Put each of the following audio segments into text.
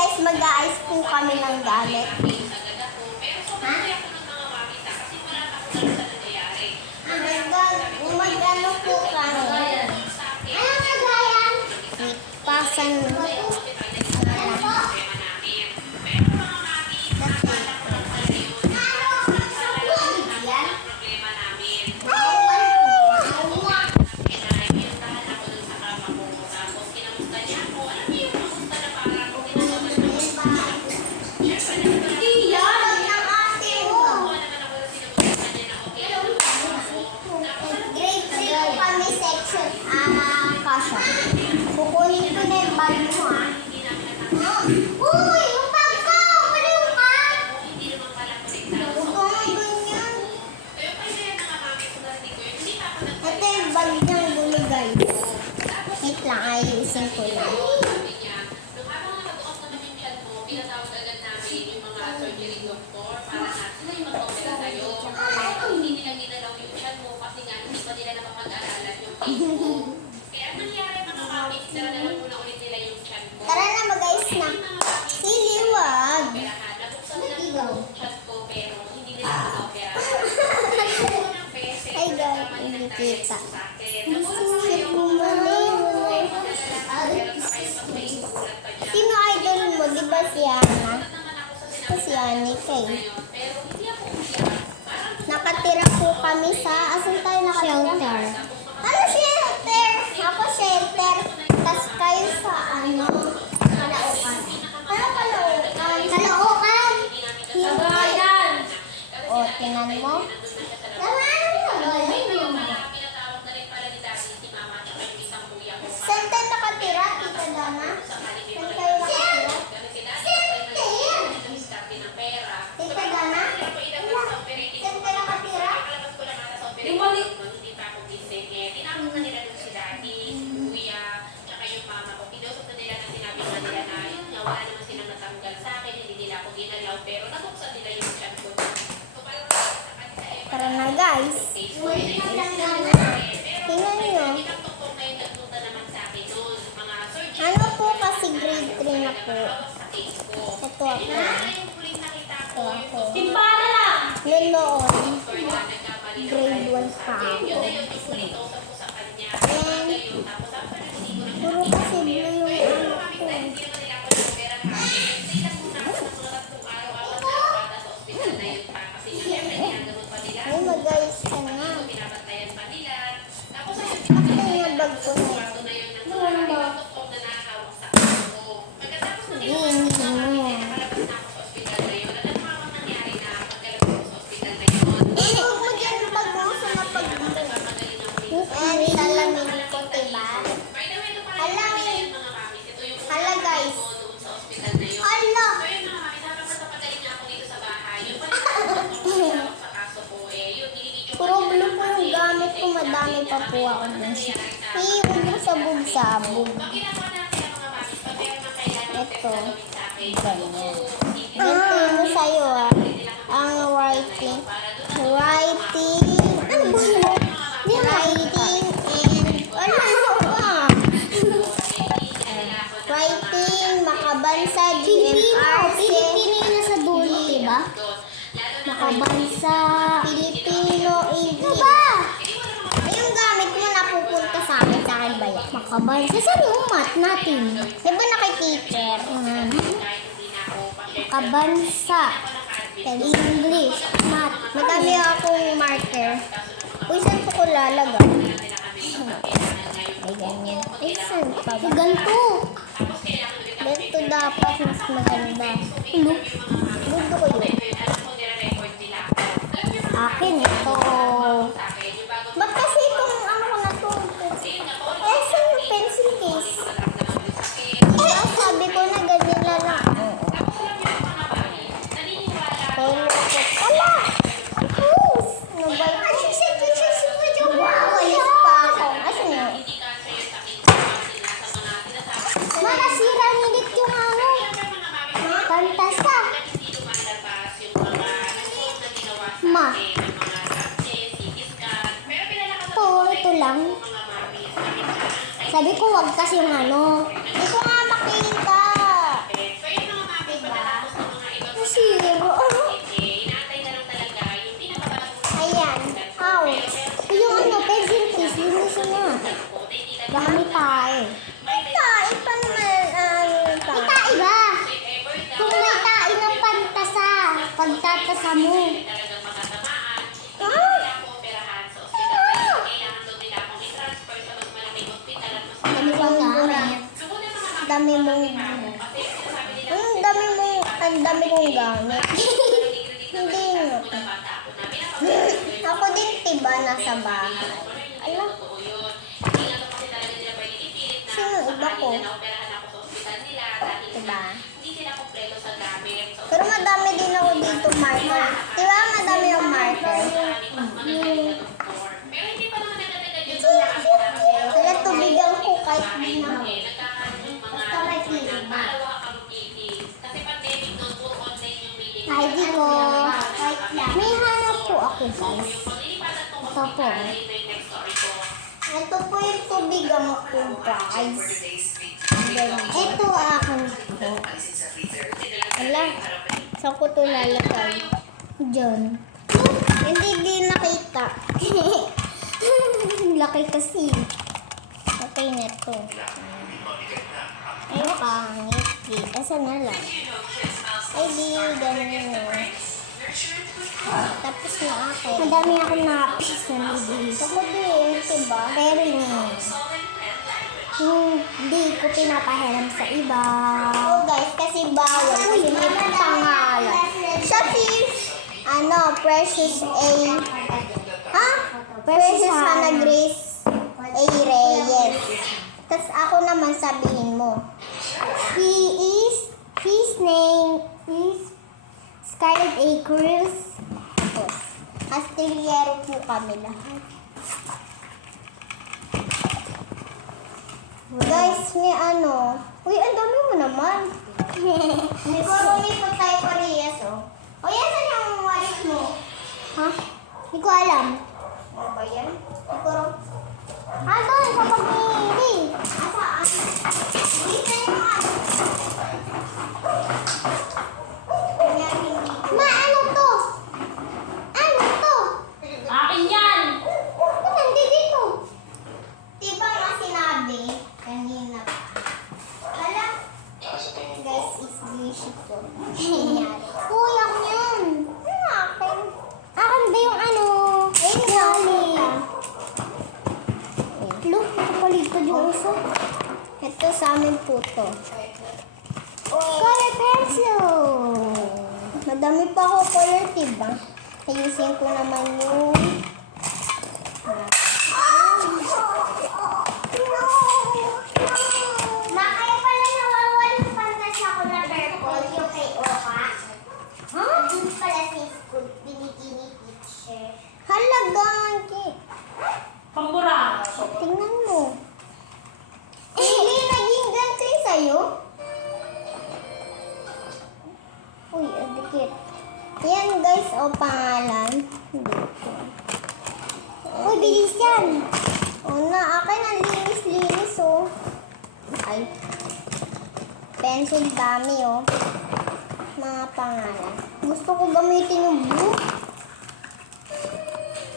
guys, mag-aayos po kami ng gamit. Ha? Mag-ano po kami? Ano kagayan? Pasan mo. Kukunin ko na yung bag mo, ha? Uy! Yung bag ko! Baliw ka! Huwag ka ganyan. Ito yung bag niyang gulo, guys. Wait lang, ayusin ko lang. Tara na, mag-ayos na. Iliwag. Ay, guys, hindi kita. Masisip mo mali. Sino idol mo? Di ba si Ana? Si Anika eh. Nakatira po kami sa... Asan tayo nakatira? Shelter. Ano shelter? Ako shelter. Tapos kayo sa ano? Kalaukan. Ano kalaukan? Kalaukan! Himbayan! O, tinan mo. Saan tayo nakatira, Tita Dana? Saan kayo nakatira? Center! Tita Dana? Saan tayo nakatira? Yung mali. Tara na, guys. Tingnan nyo. Ano po kasi grade 3 na po? Ito ako. Ito ako. Timpala lang. Noon, grade 1 pa ako. And, puro kasi blue yung ano ko. Ay, mag-ayos ka na. Bakit yung bag ko na? Hindi mo. Huwag mo dyan bag mo sa napag-bag. And talamin ko, diba? Hala guys. Hala. Puro blue po yung gamit ko. Madami pa po ako dun. Iiwan mo sabog-sabog. Ito. Ganyan. Ganito yung sa'yo, ah. Ang writing. Writing. Ano ba yun? Writing and... Ano ba? Writing, makabansa, GMRC. Pilipino yun nasa dulo, diba? Makabansa, Pilipino, English. Ay, yung gamit mo napupunta sa akin ba yan? Makabansa, saan yung math natin? Diba na kay teacher? Makabansa, English, math. Madami akong marker. Uy, saan po ko lalagay? Ay, ganyan. Ay, saan pa ba? Ganito. Ganito dapat mas maganda. Ano? Gusto ko yun. Akin ito. Ba't kasi itong ano ko na to? Eh, saan yung pencil case? Eh, sabi ko na ganyan na lang. Ala! Yes! Nabay ko. Wow, ayos pa ako. Asan yun? Masira nilit yung ano. Pantasa. Ma. Ito lang. Sabi ko wag kasi yung ano. Hindi ko nga makita. dami kong gamit. Hindi nga. Ako din, tiba, nasa bahay. Alam. Sino iba ko? Diba? Pero madami din ako dito marker. Diba madami yung marker? Kaya tubigan ko kahit di na. Basta may pilihan. Kahit di ko. May hanap po ako guys. Ito po. Ito po yung tubigan ko guys. Ito akin po. Ala, saan ko ito lalagay? Diyan. Hindi din nakita. Laki kasi. Okay na ito. Ay, pangit. Asan na lang? Ay, di. Ganun o. Tapos na ako. Madami akong napis na nabili. Ako din, diba? Pero hindi ko pinapahiram sa iba. Oh guys, kasi bawal. Uy, may pangalan. Siya si, Precious A. Ha? Precious Hannah Grace A. Reyes. Tapos ako naman sabihin mo. His name is Scarlett A. Cruz. Astillero po kami lahat. Guys, may Uy, ang dami mo naman. May korumi po tayo parehas, oh. O, yan saan yung wallet mo? Ha? Hindi ko alam. Ano ba yan? Doon, sa pag-ibig. Asaan? Dito yung Ma, ano to? Ano to? Akin yan! Ba't nandito dito? Diba nga sinabi? Kanina pa. Alam? Guys, is wishy to. Uy, ako yan. Ano akin? Akin ba yung Ayun nga. Look, nakapalitad yung uso. Ito sa amin po to. Color pencil. Madami pa ako color, diba? Ayusin ko naman yung... Kaya pala nawawalan pantas ako na purple yung kay Oka. Doon pala sa school, binigini teacher. Halagang Pambura. tingnan mo. Hindi, naging ganito yung sa'yo. Uy, adikit. Yan guys, pangalan. Dito. Uy, bilis yan. Akin ang linis-linis, Ay. Pencil dami, Mga pangalan. Gusto ko gamitin yung blue.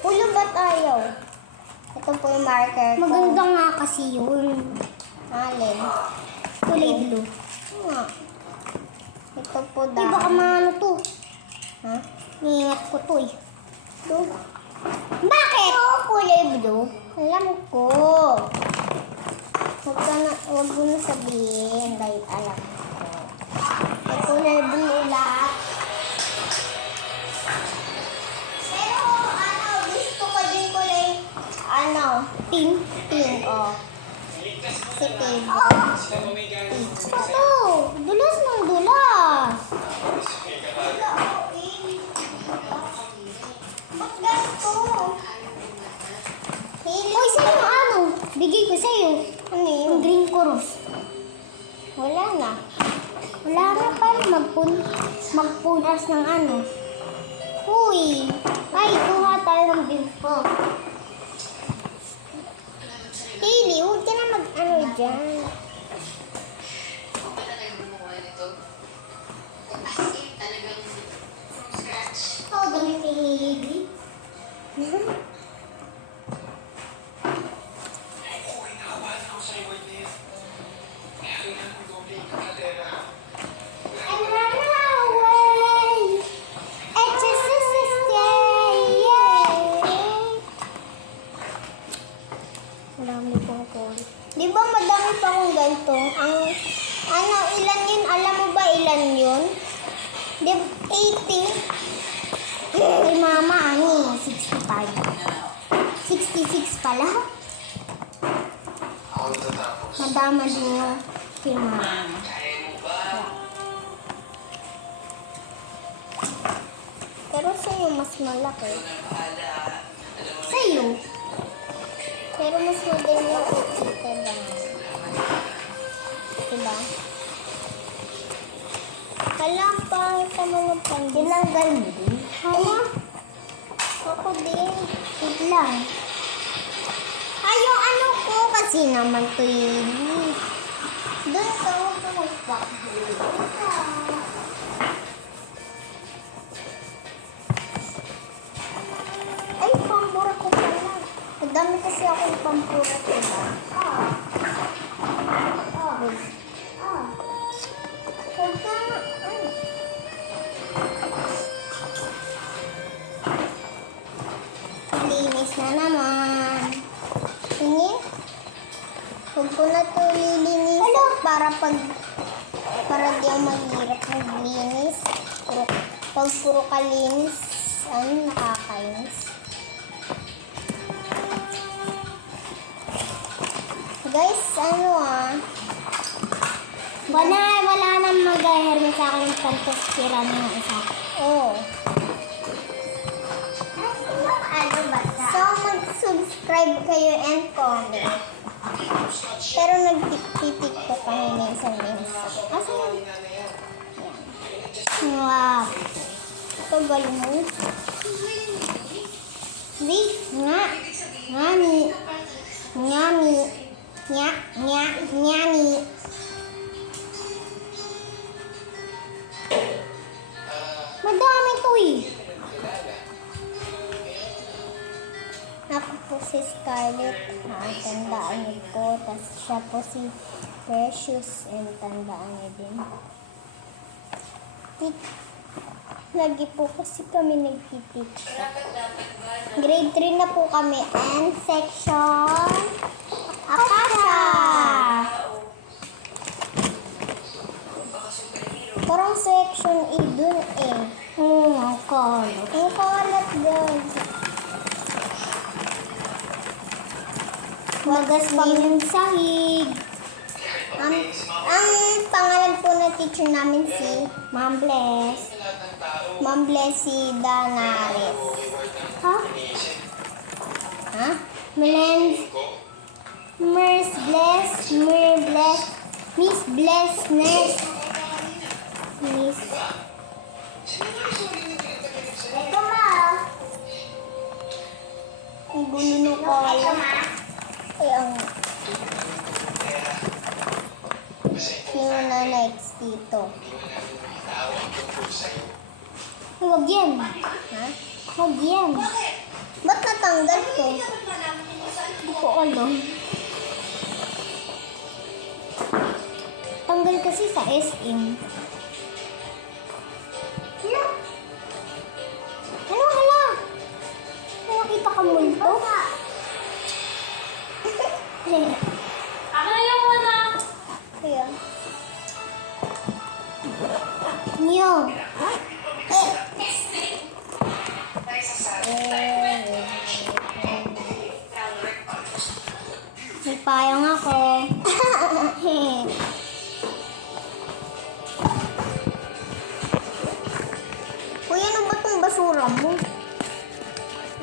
Ulo ba't ayaw? Ito po yung marker ko. Maganda nga kasi yun. Alin? Kulay blue. Nga. Ito po Di dami. baka maano to. Ha? Niingat ko to eh. Ito. Bakit? Oo, kulay blue. Alam ko. Huwag mo na sabihin dahil alam ko. Ay, kulay blue lahat. Pero gusto ko din kulay, pink. Pink, Si pink. Ito, dulas ng dulas. Ba't ganito? Uy, sa'yo bigay ko sa'yo. Ano yun? Yung green chorus. Wala na. Wala na parang magpunas ng Uy, ay, kuha tayo ng bimpo. Hailey, huwag ka na dyan. Oh, dami ni Hailey. I'm running away. It's just a stay. Madami pang kulay. Di ba madami pa akong Di 80. Kay mama, 65. 66 pala. Madama din yung kay mama. Pero sa'yo mas malaki. Sa'yo? Pero mas maganda yung kita lang. Diba? Kalang pangit naman ng pandis. Tinanggal mo din? Hala? Ako din. Wait lang. Ay, yung ano ko kasi naman to yun. Doon ka huwag ka magpakahuli. Ay, pampura ko pala. Nagdami kasi ako ng pampura ko ba? Huwag ka. Linis na naman. Tingin. Huwag ko na ito lilinisin para di ako maghirap maglinis. Pag puro kalinis, nakakainis. Guys, wala nang mag-hermes sa akin ng pantostira ng isa. Oo. So, mag-subscribe kayo and comment. Pero nag-tiktok kami na isang minsan. Asan? Yan. Wow. Tagal mo. Wait, ngani. Nyani. Madami to eh. Ako po si Scarlett. Tandaan niyo po. Tapos siya po si Precious. And tandaan niyo din. Lagi po kasi kami nagtitiktok. Grade 3 na po kami. And section Akasha. Parang section E dun eh. Ang kalat. Ang kalat guys. Wagas bang yung sahig. Ang pangalan po ng teacher namin si Ma'am Bless. Ma'am Bless si Danares. Ha? Ha? Melens. Miss Bless. Miss Blessness. Miss. Ito ma. Ang gulo ng kola. Ay, sino na next dito? Huwag yan. Ha? Huwag yan. Ba't natanggal ko? Hindi ko alam. Tanggal kasi sa SM. Hala? Ano hala? May nakita ka multo? Ako na yung muna. Kaya. Niyo. May payong ako. Kuya, ano ba itong basura mo?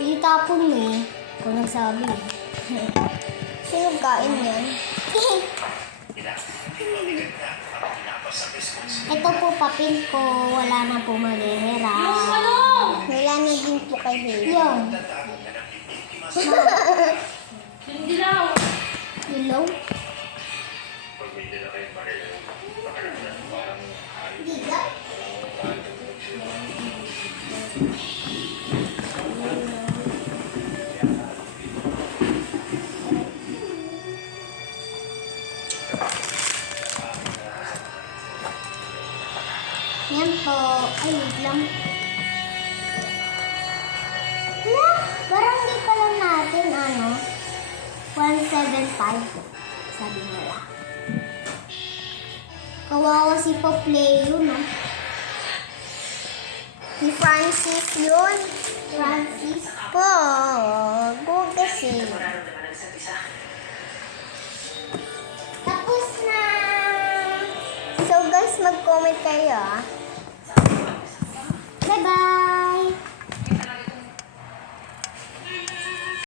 Itapon mo eh. Ikaw nagsabi. Sino kain yan? Ito po papel ko. Wala na po maghihira. Ano? Wala na din po kay Haley. Yung. Hindi lang. Hello? Yan po. Ay, wait lang. Hala, parang di pa lang natin, 175. Sabi nila. Kawawa si Poplay yun, Si Francis yun. Francis. Po, go kasi. Tapos na. So guys, mag-comment kayo ah. Bye-bye.